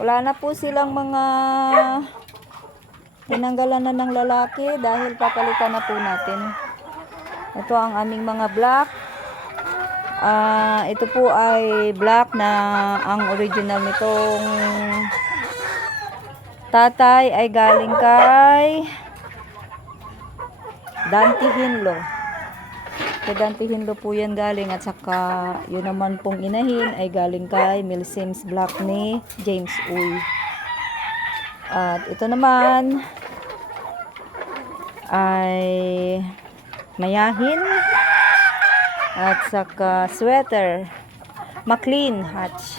Wala na po silang mga tinanggalan na ng lalaki dahil papalitan na po natin. Ito ang aming mga black. Ito po ay black na ang original nitong tatay ay galing kay Dante Hinlo. Kay Dante Hinlo po yan galing, at saka yun naman pong inahin ay galing kay Milsims Black ni James Uy. At ito naman ay mayahin at saka sweater McLean Hatch.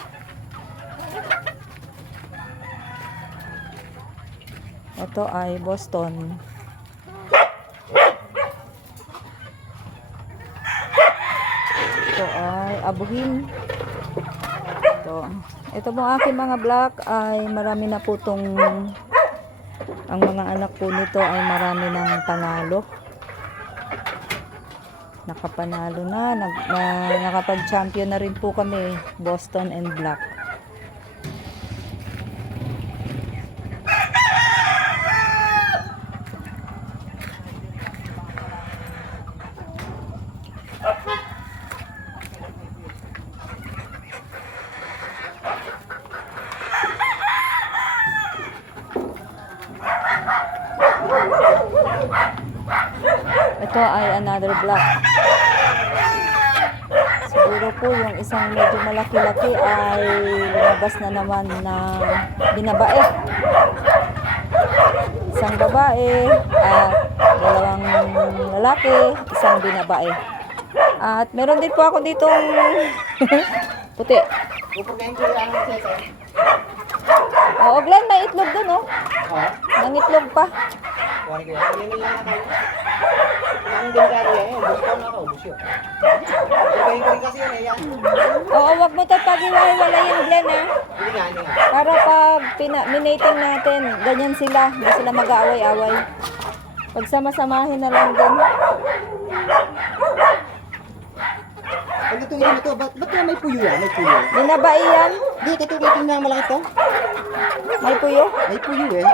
Ito ay Boston. Ito ay abuhin. Ito po aking mga black ay marami na po tong, ang mga anak po nito ay marami ng panalo. Nakapanalo na, nakapag-champion na rin po kami, Boston and Black. Ito ay another black. Siguro po yung isang medyo malaki-laki ay lumabas na naman na binabae. Isang babae at dalawang lalaki, isang binabae. At meron din po ako ditong puti. Oo, Glenn, may itlog dun, oh. Nangitlog pa. Oo, wag mo pag-iwalay yung Glenn, ha. Para pag minating natin, ganyan sila. Hindi sila mag-aaway-away. Pagsama-samahin na lang din. Ano itong ito? Ba't na may puyo yan? May puyo. Binabae yan? Hindi, ito na malaki to. May puyo? May puyo eh.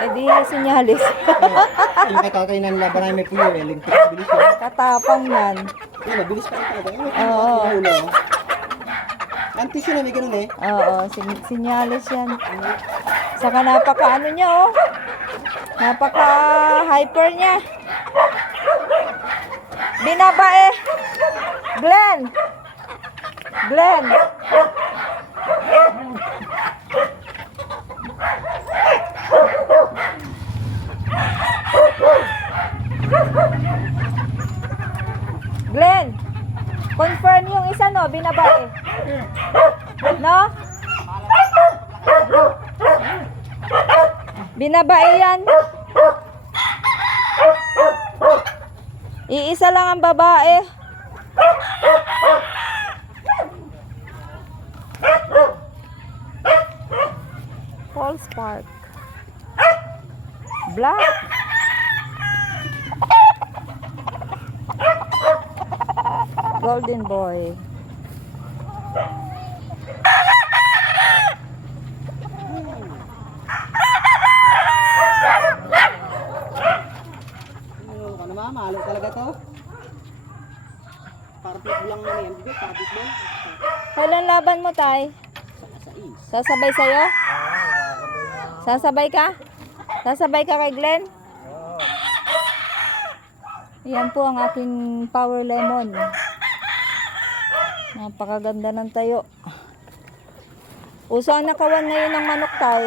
Eh di sinyalis. Yung kakainan laban ay may puyo eh. Lintik, bilis yun. Katapang yan. Hindi, mabilis pa rin talaga. Oo. Antis yun na may ganun eh. Oo, sinyalis yan. Saka napaka ano niya, oh. Napaka hyper niya. Binabae. Glenn. Glenn. Glenn. Confirm yung isa, no, binabae. No? Binabae yan. Iisa lang ang babae. Falls Park. Black. Golden Boy. Malo talaga to. Parpit lang na yan. Hindi, parpit mo. Kailan laban mo, Tay? Sasabay sa'yo? Sasabay ka? Sasabay ka kay Glenn? Yan po ang aking Power Lemon. Napakaganda ng tayo. Uso ang nakawan ngayon ng manok, Tay.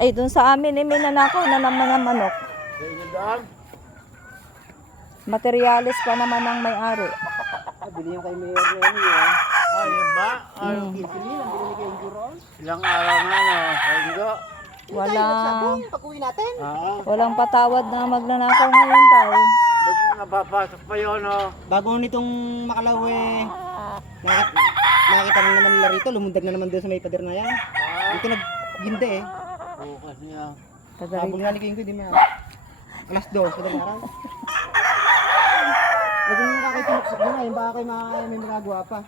Ay, dun sa amin, may nanakaw na naman ng manok. Materialis pa naman ang may-ari. Bili yung kay Mayor na yun eh. Yun ba? Bili kay Enduron. Ilang araw na, no? Linggo. Walang patawad na magnanakaw ngayon, Tay. Ba't napapasok pa yun, no? Bago nitong makalaw eh. Nakita na naman nila rito. Lumundag na naman doon sa may pader na yan. Dito nag-ginde eh. Bukas niya. Habol nga ni King ko, di mo. Alas 2, sa araw. Lagi nyo kakay pinuksak nyo nga, yung baka kayo may magagawa pa.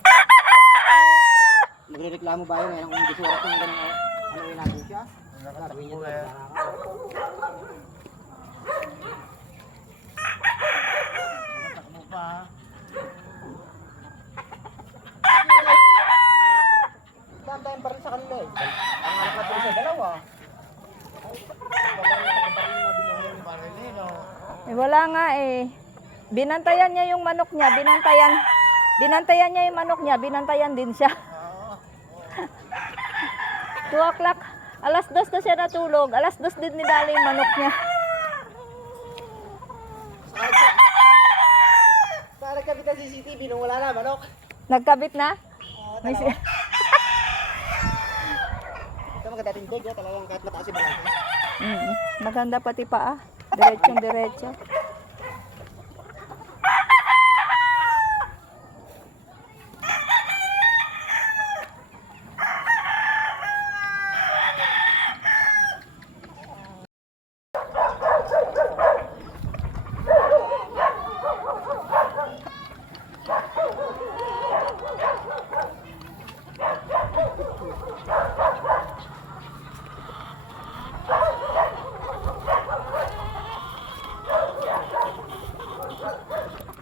reklamo ba yun? Ngayon kung gisurat ng ganun, ano yun natin siya? Sabihin niya eh. Natakbo pa. Dami pa rin sa kanila eh. Ang anak natin sa dalawa. Eh, wala nga eh. Binantayan niya yung manok niya, binantayan niya yung manok niya, binantayan din siya. 2 o'clock, alas 2 na siya natulog, alas 2 din nidali yung manok niya. Para kabit ang CCTV nung wala na, manok. Nagkabit na? May Ito maganda tindig, talagang kahit mataas yung balance. Maganda pati pa ah. Diretsong diretso.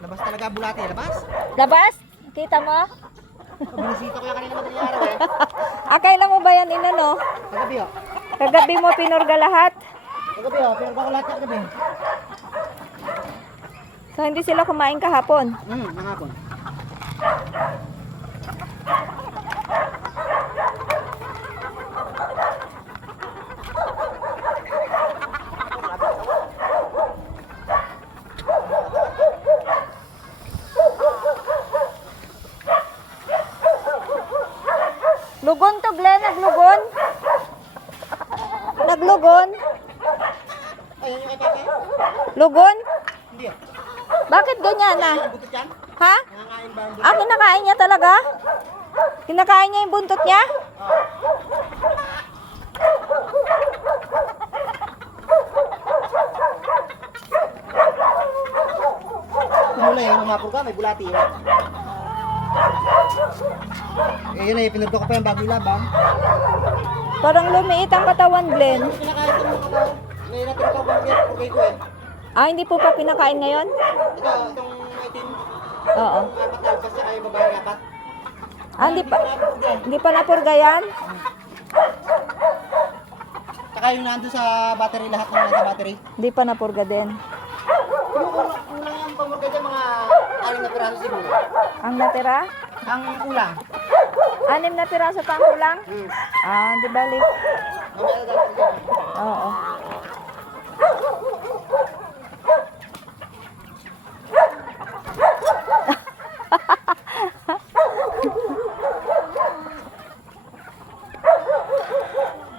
Labas talaga bulate, labas. Labas? Kita mo? Binisita ko yung kanina madaling araw eh. Kailan mo ba yan inano? Kagabi ho. Kagabi mo pinurga lahat? Kagabi ho, pero ko lahat kagabi. So hindi sila kumain kahapon? Nangapon. Lugon to Glenn, naglugon? Naglugon? Ayun yung kay Pepe? Lugon? Hindi ho. Bakit ganyan na? Butot yan? Ha? Nangangain ba ang Kinakain niya talaga? Kinakain niya yung buntot niya? Kumulay, yung umapur ka, may bulati yun. Yun na, pinurga ko pa yung bago ilabang. Parang lumiit ang katawan, Glenn. Pinakain ko mga tao. May natira ko pang purgay ko eh. Hindi po pa pinakain ngayon? Ito, itong itim. Oo. Apat na alpas siya kayo babae apat. Hindi pa napurga yan? Saka yung nandun sa battery, lahat ng nasa battery. Hindi pa napurga din. Kulang yung pamurga dyan, mga 6 na piraso siguro. Ang natira? Ang kulang. 6 na piraso pa ang kulang? Di bali. Mamaya na dalawa dyan. Oo.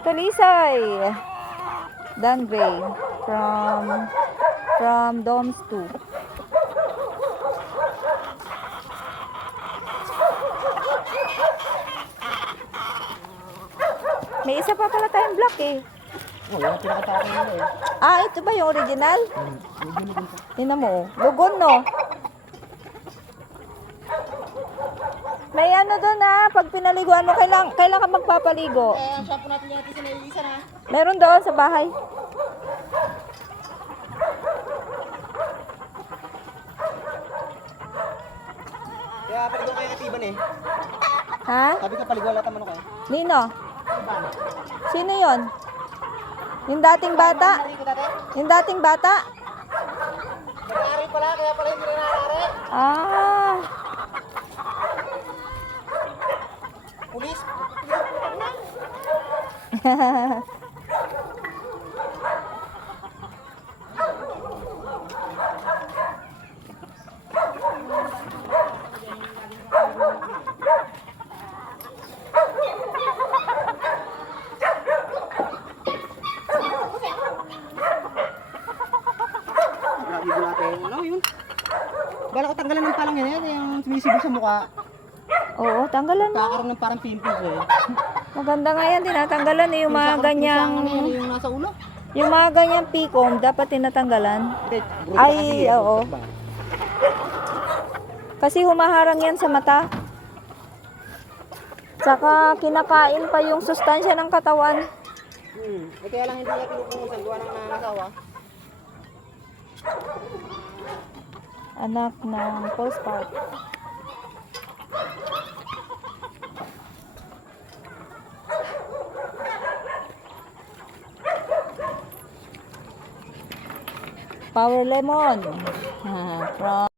Talisay. Danbay from Doms 2. May isa pa pala tayong black eh. Oh, yung pinakatake nila eh. Ito ba yung original? Tingnan mo, oh. Lugon no. May ano doon pag pinaliguan mo, kailan ka magpapaligo? Ang shampoo natin yan natin sa nailisan ha. Meron doon sa bahay. Kaya pala doon kayo katiban eh. Ha? Sabi ka paliguan lahat ang manok eh. Nino? Tiban. Sino yon? Yung dating bata? Nari ko dati. Yung dating bata? Nag-aari pala, kaya pala hindi na nag-aari. Pulis. Grabe bulate. Ano yun? Bala ko tanggalan ng palang yan, yung sumisibo sa mukha. Oo, tanggalan mo. Kakaroon ng parang pimples eh. Maganda nga yan, tinatanggalan yung mga ganyang, Yung nasa ulo. yung mga ganyang pikom, dapat tinatanggalan. Bruto Ay, kasi eh. oo. Ba? Kasi humaharang yan sa mata. Tsaka kinakain pa yung sustansya ng katawan. Kaya lang hindi niya pinupungusan, gawa ng nangangasawa. Anak ng postpart. Power lemon. From